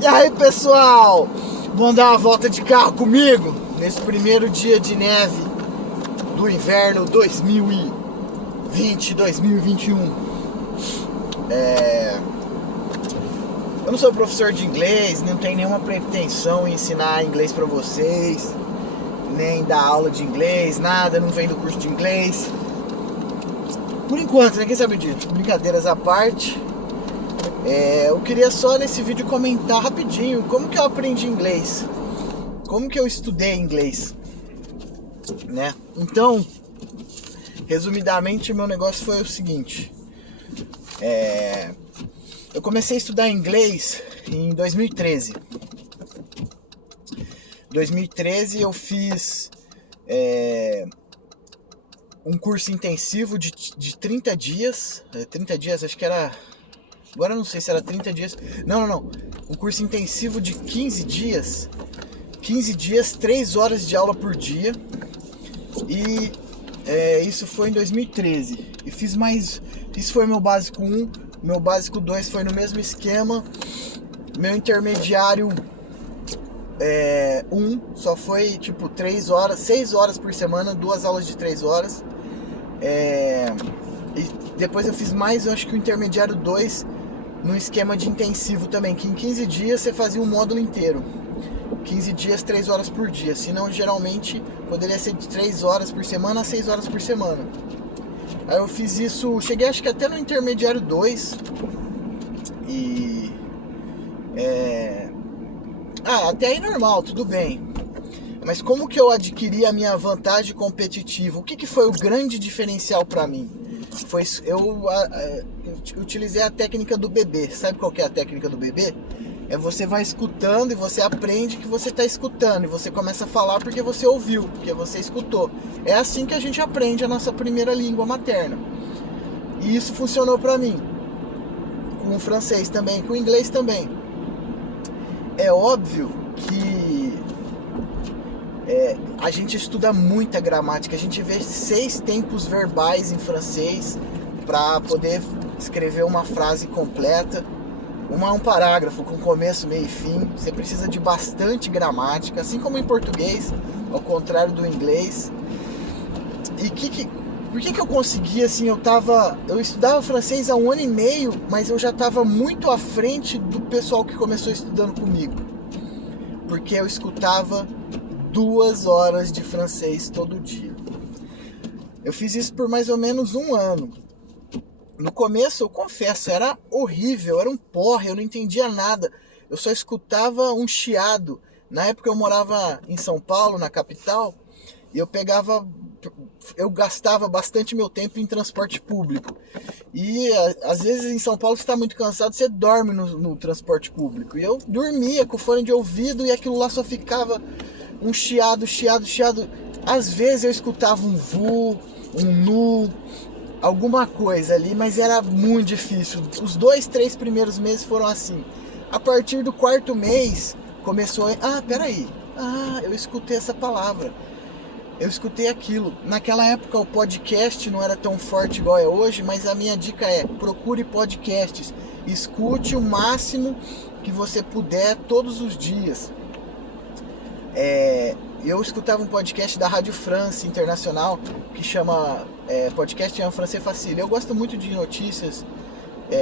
E aí, pessoal, vão dar uma volta de carro comigo nesse primeiro dia de neve do inverno 2020-2021. Eu não sou professor de inglês, não tenho nenhuma pretensão em ensinar inglês pra vocês, nem dar aula de inglês, nada, não venho do curso de inglês. Por enquanto, né? Quem sabe disso? Brincadeiras à parte. Eu queria só nesse vídeo comentar rapidinho como que eu aprendi inglês, como que eu estudei inglês, né? Então, resumidamente, meu negócio foi o seguinte: eu comecei a estudar inglês em 2013. 2013 eu fiz um curso intensivo de 30 dias. 30 dias, acho que era... Agora eu não sei se era 30 dias. Não. Um curso intensivo de 15 dias. 15 dias, 3 horas de aula por dia. E isso foi em 2013. E fiz mais... Isso foi meu básico 1. Meu básico 2 foi no mesmo esquema. Meu intermediário 1 só foi tipo 3 horas, 6 horas por semana, 2 aulas de 3 horas. E depois eu fiz mais, eu acho que o intermediário 2 no esquema de intensivo também, que em 15 dias você fazia um módulo inteiro. 15 dias, 3 horas por dia. Senão, geralmente, poderia ser de 3 horas por semana a 6 horas por semana. Aí eu fiz isso, cheguei acho que até no intermediário 2. E... até aí normal, tudo bem. Mas como que eu adquiri a minha vantagem competitiva? O que foi o grande diferencial pra mim? Eu utilizei a técnica do bebê. Sabe qual que é a técnica do bebê? Você vai escutando e você aprende que você está escutando. E você começa a falar porque você ouviu, porque você escutou. É assim que a gente aprende a nossa primeira língua materna. E isso funcionou pra mim. Com o francês também, com o inglês também. É óbvio que a gente estuda muita gramática. A gente vê 6 tempos verbais em francês para poder escrever uma frase completa. Um parágrafo com começo, meio e fim. Você precisa de bastante gramática, assim como em português, ao contrário do inglês. E por que eu consegui, assim, eu estudava francês há 1 ano e meio, mas eu já estava muito à frente do pessoal que começou estudando comigo. Porque eu escutava 2 horas de francês todo dia. Eu fiz isso por mais ou menos 1 ano. No começo, eu confesso, era horrível, era um porre, eu não entendia nada. Eu só escutava um chiado. Na época eu morava em São Paulo, na capital, e eu gastava bastante meu tempo em transporte público. E às vezes em São Paulo você está muito cansado, você dorme no transporte público. E eu dormia com fone de ouvido e aquilo lá só ficava um chiado. Às vezes eu escutava um vu, um nu, alguma coisa ali, mas era muito difícil. Os 2, 3 primeiros meses foram assim. A partir do 4º mês começou peraí, eu escutei essa palavra, eu escutei aquilo. Naquela época o podcast não era tão forte igual é hoje, mas a minha dica é: procure podcasts, escute o máximo que você puder todos os dias. Eu escutava um podcast da Rádio France Internacional que chama Podcast en Français Facile. Eu gosto muito de notícias,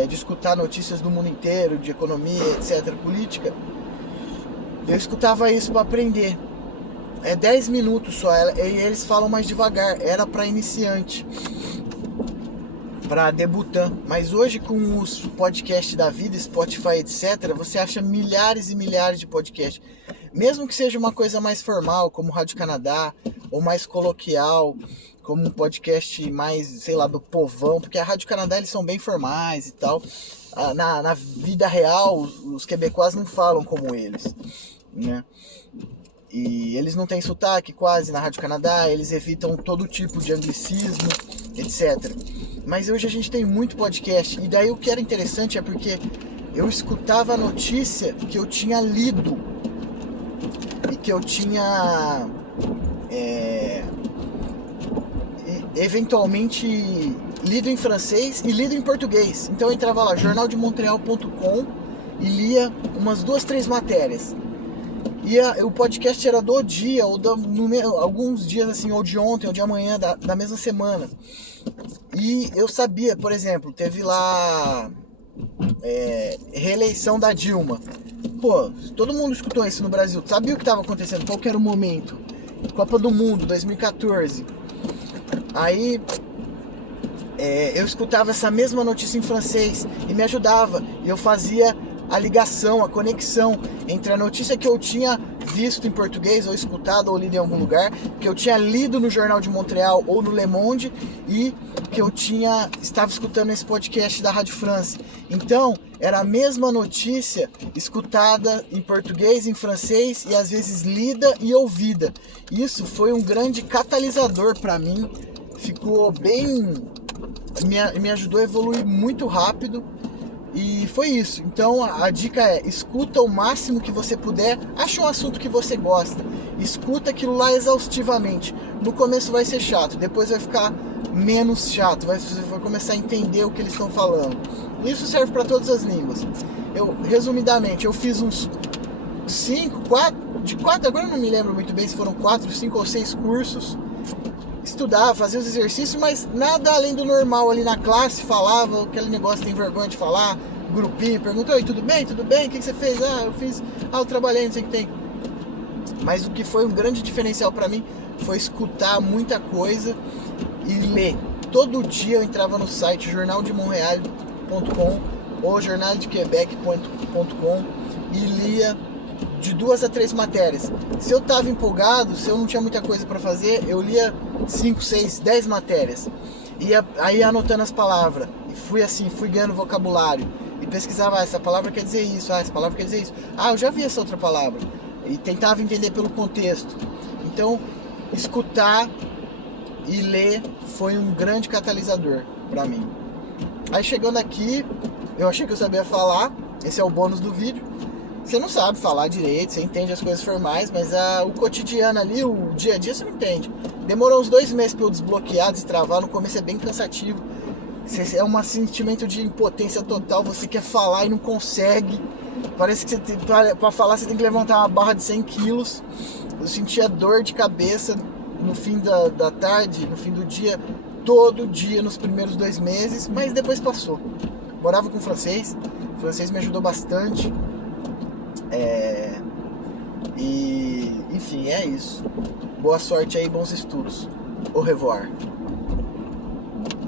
de escutar notícias do mundo inteiro, de economia, etc, política. Eu escutava isso para aprender. 10 minutos só, e eles falam mais devagar. Era para iniciante, para debutant. Mas hoje, com os podcasts da vida, Spotify, etc, você acha milhares e milhares de podcasts. Mesmo que seja uma coisa mais formal, como Rádio Canadá, ou mais coloquial, como um podcast mais, sei lá, do povão, porque a Rádio Canadá eles são bem formais e tal. Na vida real, os quebecois não falam como eles, né? E eles não têm sotaque quase na Rádio Canadá, eles evitam todo tipo de anglicismo, etc. Mas hoje a gente tem muito podcast, e daí o que era interessante é porque eu escutava a notícia que eu tinha lido, e que eu tinha eventualmente lido em francês e lido em português. Então eu entrava lá, jornaldemontreal.com, e lia umas 2, 3 matérias. E o podcast era do dia, ou alguns dias assim, ou de ontem, ou de amanhã, da mesma semana. E eu sabia, por exemplo, teve lá reeleição da Dilma. Pô, todo mundo escutou isso no Brasil, sabia o que estava acontecendo, qual que era o momento. Copa do Mundo, 2014. Aí eu escutava essa mesma notícia em francês e me ajudava. E eu fazia a ligação, a conexão entre a notícia que eu tinha visto em português, ou escutado, ou lido em algum lugar, que eu tinha lido no Jornal de Montreal ou no Le Monde, e que eu estava escutando esse podcast da Rádio France. Então, era a mesma notícia escutada em português, em francês, e às vezes lida e ouvida. Isso foi um grande catalisador para mim, ficou bem... me ajudou a evoluir muito rápido. E foi isso. Então a dica é: escuta o máximo que você puder. Acha um assunto que você gosta, escuta aquilo lá exaustivamente. No começo vai ser chato, depois vai ficar menos chato, você vai começar a entender o que eles estão falando. Isso serve para todas as línguas. Resumidamente, eu fiz uns 4, agora eu não me lembro muito bem se foram 4, 5 ou 6 cursos. Estudava, fazia os exercícios, mas nada além do normal ali na classe. Falava aquele negócio, tem vergonha de falar, grupinho, perguntou: oi, tudo bem? Tudo bem? O que você fez? Eu fiz, eu trabalhei, não sei o que tem. Mas o que foi um grande diferencial para mim foi escutar muita coisa e ler. Todo dia eu entrava no site jornaldemontreal.com ou jornaldequebec.com e lia de 2 a 3 matérias. Se eu tava empolgado, se eu não tinha muita coisa para fazer, eu lia 5, 6, 10 matérias. E aí anotando as palavras. E fui ganhando vocabulário. E pesquisava: essa palavra quer dizer isso, essa palavra quer dizer isso. Eu já vi essa outra palavra. E tentava entender pelo contexto. Então, escutar e ler foi um grande catalisador para mim. Aí chegando aqui, eu achei que eu sabia falar. Esse é o bônus do vídeo. Você não sabe falar direito, você entende as coisas formais, mas o cotidiano ali, o dia a dia, você não entende. Demorou uns 2 meses para eu desbloquear, destravar. No começo é bem cansativo. É um sentimento de impotência total. Você quer falar e não consegue. Parece que para falar você tem que levantar uma barra de 100 quilos. Eu sentia dor de cabeça no fim da tarde, no fim do dia, todo dia nos primeiros 2 meses, mas depois passou. Morava com francês, o francês me ajudou bastante. E enfim, é isso. Boa sorte aí, bons estudos. Au revoir.